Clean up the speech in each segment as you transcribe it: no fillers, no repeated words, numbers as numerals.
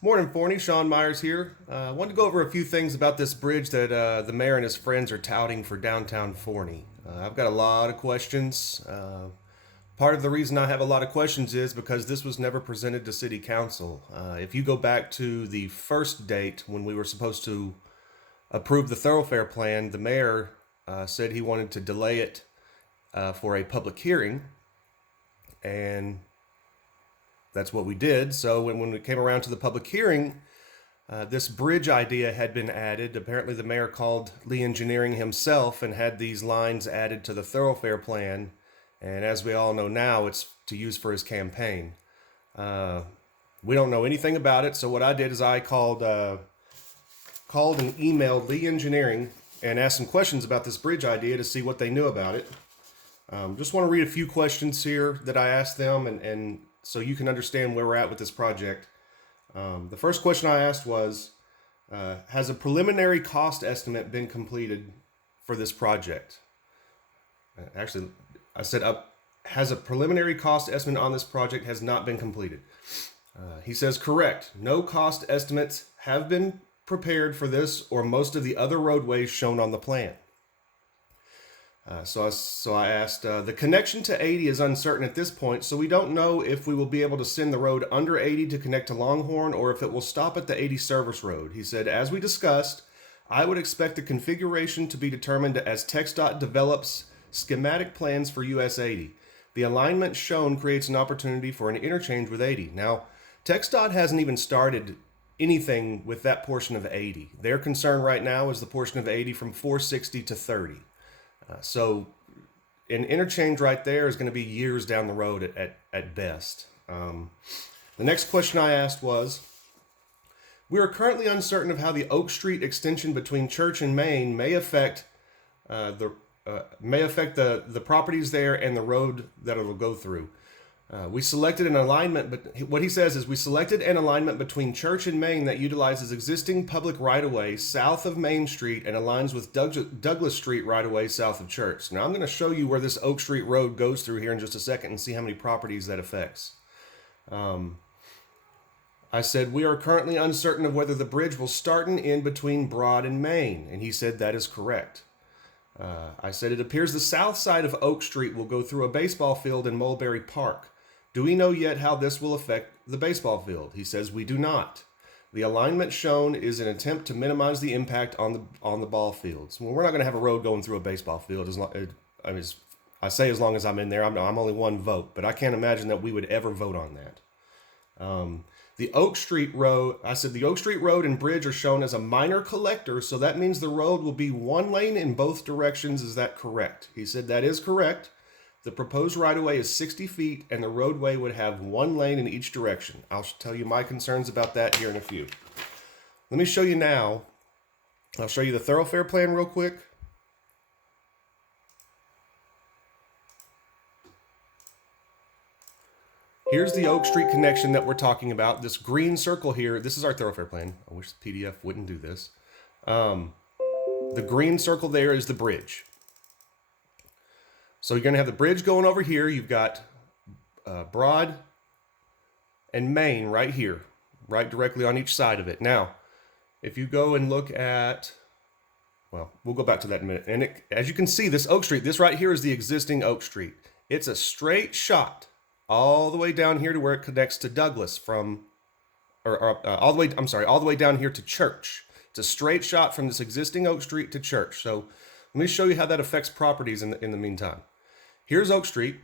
Morning, Forney. Sean Myers here. I wanted to go over a few things about this bridge that the mayor and his friends are touting for downtown Forney. I've got a lot of questions. Part of the reason I have a lot of questions is because this was never presented to City Council. If you go back to the first date when we were supposed to approve the thoroughfare plan, the mayor said he wanted to delay it for a public hearing, and that's what we did. So when it came around to the public hearing, this bridge idea had been added. Apparently, the mayor called Lee Engineering himself and had these lines added to the thoroughfare plan. And as we all know now, it's to use for his campaign. We don't know anything about it. So what I did is I called and emailed Lee Engineering and asked some questions about this bridge idea to see what they knew about it. Just want to read a few questions here that I asked them, and so you can understand where we're at with this project. The first question I asked was, has a preliminary cost estimate been completed for this project? Actually, I said, has a preliminary cost estimate on this project has not been completed? He says, correct. No cost estimates have been prepared for this or most of the other roadways shown on the plan. So I asked, the connection to 80 is uncertain at this point, so we don't know if we will be able to send the road under 80 to connect to Longhorn or if it will stop at the 80 service road. He said, as we discussed, I would expect the configuration to be determined as TxDOT develops schematic plans for US 80. The alignment shown creates an opportunity for an interchange with 80. Now, TxDOT hasn't even started anything with that portion of 80. Their concern right now is the portion of 80 from 460 to 30. So an interchange right there is going to be years down the road at best. The next question I asked was, we are currently uncertain of how the Oak Street extension between Church and Main may affect the properties there and the road that it'll go through. We selected an alignment, but what he says is we selected an alignment between Church and Main that utilizes existing public right-of-way south of Main Street and aligns with Douglas Street right-of-way south of Church. Now I'm going to show you where this Oak Street road goes through here in just a second and see how many properties that affects. I said, we are currently uncertain of whether the bridge will start and end between Broad and Main, and he said that is correct. I said, it appears the south side of Oak Street will go through a baseball field in Mulberry Park. Do we know yet how this will affect the baseball field? He says, we do not. The alignment shown is an attempt to minimize the impact on the ball fields. Well, we're not going to have a road going through a baseball field. I say as long as I'm in there. I'm only one vote, but I can't imagine that we would ever vote on that. The Oak Street Road, I said the Oak Street Road and bridge are shown as a minor collector, so that means the road will be one lane in both directions. Is that correct? He said that is correct. The proposed right-of-way is 60 feet, and the roadway would have one lane in each direction. I'll tell you my concerns about that here in a few. Let me show you now. I'll show you the thoroughfare plan real quick. Here's the Oak Street connection that we're talking about. This green circle here, this is our thoroughfare plan. I wish the PDF wouldn't do this. The green circle there is the bridge. So you're going to have the bridge going over here. You've got Broad and Main right here, right directly on each side of it. Now, if you go and look at, well, we'll go back to that in a minute. And as you can see, this Oak Street, this right here is the existing Oak Street. It's a straight shot all the way down here to where it connects to Douglas all the way down here to Church. It's a straight shot from this existing Oak Street to Church. So let me show you how that affects properties in the meantime. Here's Oak Street.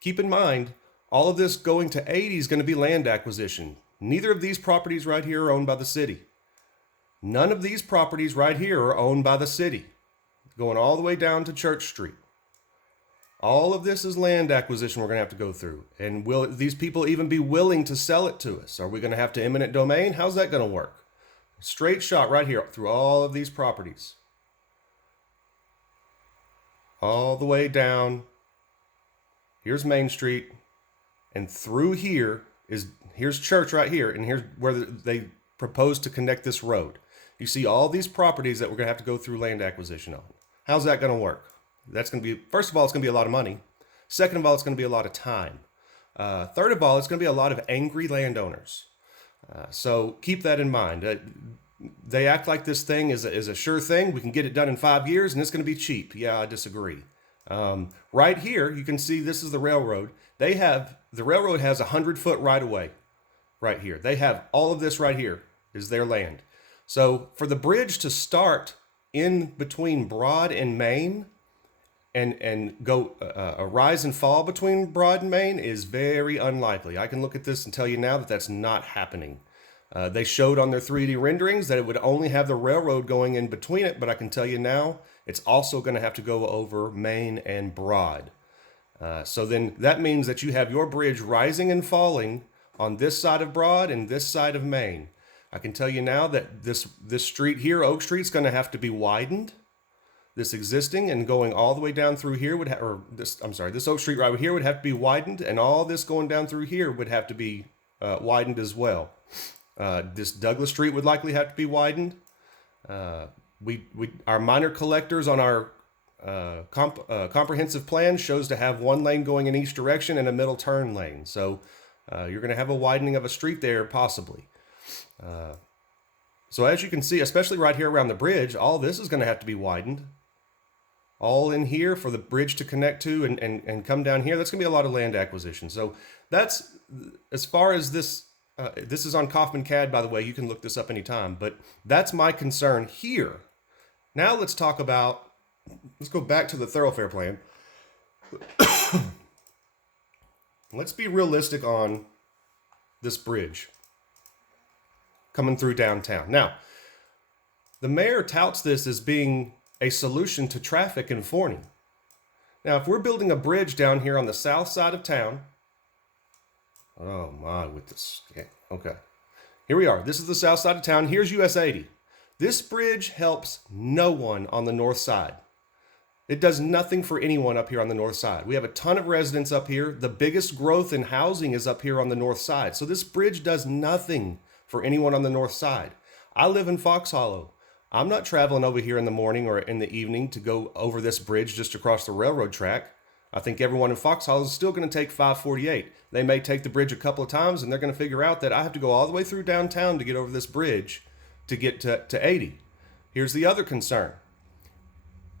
Keep in mind, all of this going to 80 is going to be land acquisition. Neither of these properties right here are owned by the city. None of these properties right here are owned by the city. Going all the way down to Church Street. All of this is land acquisition we're going to have to go through. And will these people even be willing to sell it to us? Are we going to have to eminent domain? How's that going to work? Straight shot right here through all of these properties. All the way down. Here's Main Street. And through here's Church right here. And here's where they propose to connect this road. You see all these properties that we're going to have to go through land acquisition on. How's that going to work? That's going to be, first of all, it's going to be a lot of money. Second of all, it's going to be a lot of time. Third of all, it's going to be a lot of angry landowners. So keep that in mind. They act like this thing is a sure thing. We can get it done in 5 years and it's going to be cheap. Yeah, I disagree. Right here, you can see this is the railroad. The railroad has 100-foot right of way right here. They have all of this right here is their land. So for the bridge to start in between Broad and Main and go a rise and fall between Broad and Main is very unlikely. I can look at this and tell you now that that's not happening. They showed on their 3D renderings that it would only have the railroad going in between it, but I can tell you now it's also going to have to go over Main and Broad. So then that means that you have your bridge rising and falling on this side of Broad and this side of Main. I can tell you now that this street here, Oak Street, is going to have to be widened. This existing and going all the way down through here this Oak Street right here would have to be widened, and all this going down through here would have to be widened as well. This Douglas Street would likely have to be widened. Our minor collectors on our comprehensive plan shows to have one lane going in each direction and a middle turn lane. So you're going to have a widening of a street there possibly. So as you can see, especially right here around the bridge, all this is going to have to be widened. All in here for the bridge to connect to and come down here. That's going to be a lot of land acquisition. So that's, as far as this, this is on Kaufman CAD, by the way. You can look this up anytime. But that's my concern here. Now let's go back to the thoroughfare plan. Let's be realistic on this bridge coming through downtown. Now, the mayor touts this as being a solution to traffic in Forney. Now, if we're building a bridge down here on the south side of town, oh my, with this, okay. Here we are. This is the south side of town. Here's US 80. This bridge helps no one on the north side. It does nothing for anyone up here on the north side. We have a ton of residents up here. The biggest growth in housing is up here on the north side. So this bridge does nothing for anyone on the north side. I live in Fox Hollow. I'm not traveling over here in the morning or in the evening to go over this bridge just across the railroad track. I think everyone in Fox Hollow is still going to take 548. They may take the bridge a couple of times and they're going to figure out that I have to go all the way through downtown to get over this bridge to get to 80. Here's the other concern.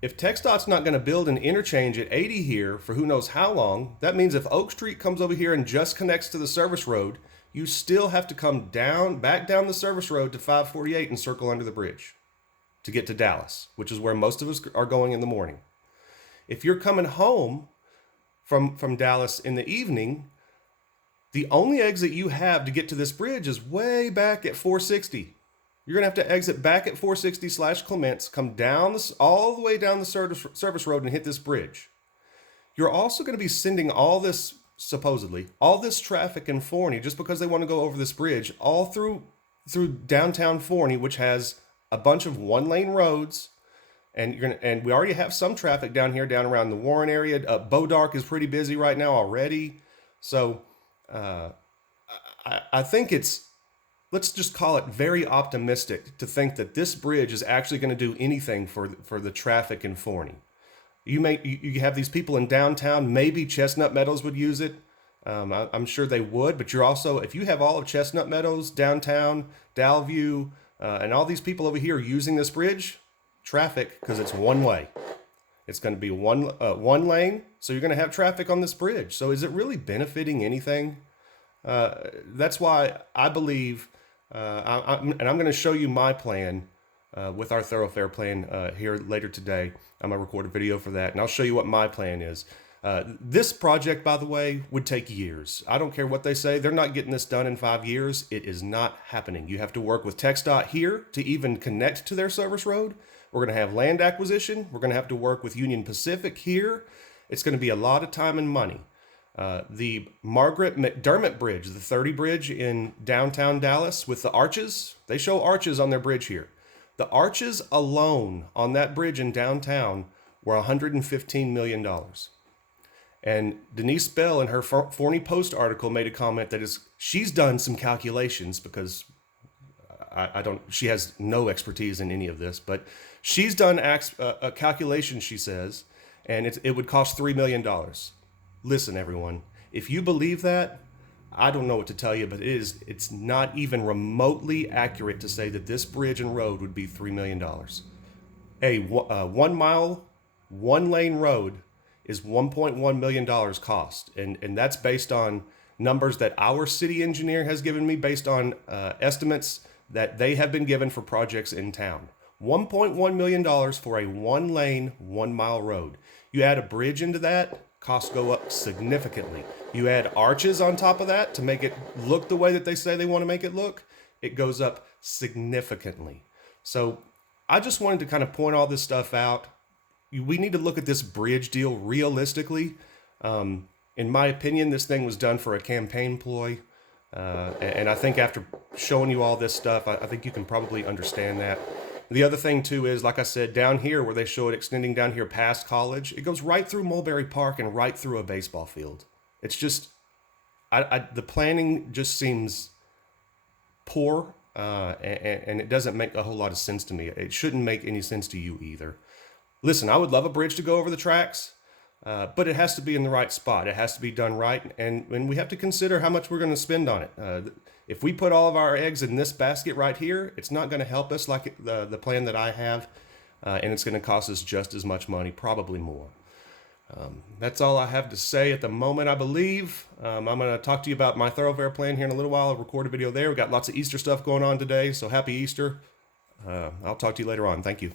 If TxDOT's not going to build an interchange at 80 here for who knows how long, that means if Oak Street comes over here and just connects to the service road, you still have to come back down the service road to 548 and circle under the bridge to get to Dallas, which is where most of us are going in the morning. If you're coming home from Dallas in the evening, the only exit you have to get to this bridge is way back at 460. You're going to have to exit back at 460/Clements, come down all the way down the service road and hit this bridge. You're also going to be sending supposedly all this traffic in Forney just because they want to go over this bridge all through downtown Forney, which has a bunch of one-lane roads, and we already have some traffic down around the Warren area. Bodark is pretty busy right now already. So I think let's just call it very optimistic to think that this bridge is actually going to do anything for the traffic in Forney. You have these people in downtown. Maybe Chestnut Meadows would use it. I'm sure they would. But if you have all of Chestnut Meadows, downtown, Dalview, and all these people over here using this bridge, traffic, because it's one way. It's going to be one lane, so you're going to have traffic on this bridge. So is it really benefiting anything? That's why I believe, and I'm going to show you my plan with our thoroughfare plan here later today. I'm going to record a video for that, and I'll show you what my plan is. This project, by the way, would take years. I don't care what they say. They're not getting this done in 5 years. It is not happening. You have to work with TxDOT here to even connect to their service road. We're going to have land acquisition. We're going to have to work with Union Pacific here. It's going to be a lot of time and money. The Margaret McDermott Bridge, the 30 bridge in downtown Dallas with the arches, they show arches on their bridge here. The arches alone on that bridge in downtown were $115 million. And Denise Bell in her Forney Post article made a comment that she's done some calculations because she has no expertise in any of this, but she's done a calculation, she says, and it would cost $3 million. Listen, everyone, if you believe that, I don't know what to tell you, but it's not even remotely accurate to say that this bridge and road would be $3 million. A 1 mile, 1 lane road is $1.1 million cost. And that's based on numbers that our city engineer has given me based on estimates that they have been given for projects in town. $1.1 million for a 1 lane, 1 mile road. You add a bridge into that, costs go up significantly. You add arches on top of that to make it look the way that they say they want to make it look, it goes up significantly. So I just wanted to kind of point all this stuff out. We need to look at this bridge deal realistically. In my opinion, this thing was done for a campaign ploy. And I think after showing you all this stuff, I think you can probably understand that. The other thing too is, like I said, down here where they show it extending down here past college, it goes right through Mulberry Park and right through a baseball field. It's just, the planning just seems poor, and it doesn't make a whole lot of sense to me. It shouldn't make any sense to you either. Listen, I would love a bridge to go over the tracks, but it has to be in the right spot. It has to be done right, and we have to consider how much we're going to spend on it. If we put all of our eggs in this basket right here, it's not going to help us like the plan that I have, and it's going to cost us just as much money, probably more. That's all I have to say at the moment, I believe. I'm going to talk to you about my thoroughfare plan here in a little while. I'll record a video there. We've got lots of Easter stuff going on today, so happy Easter. I'll talk to you later on. Thank you.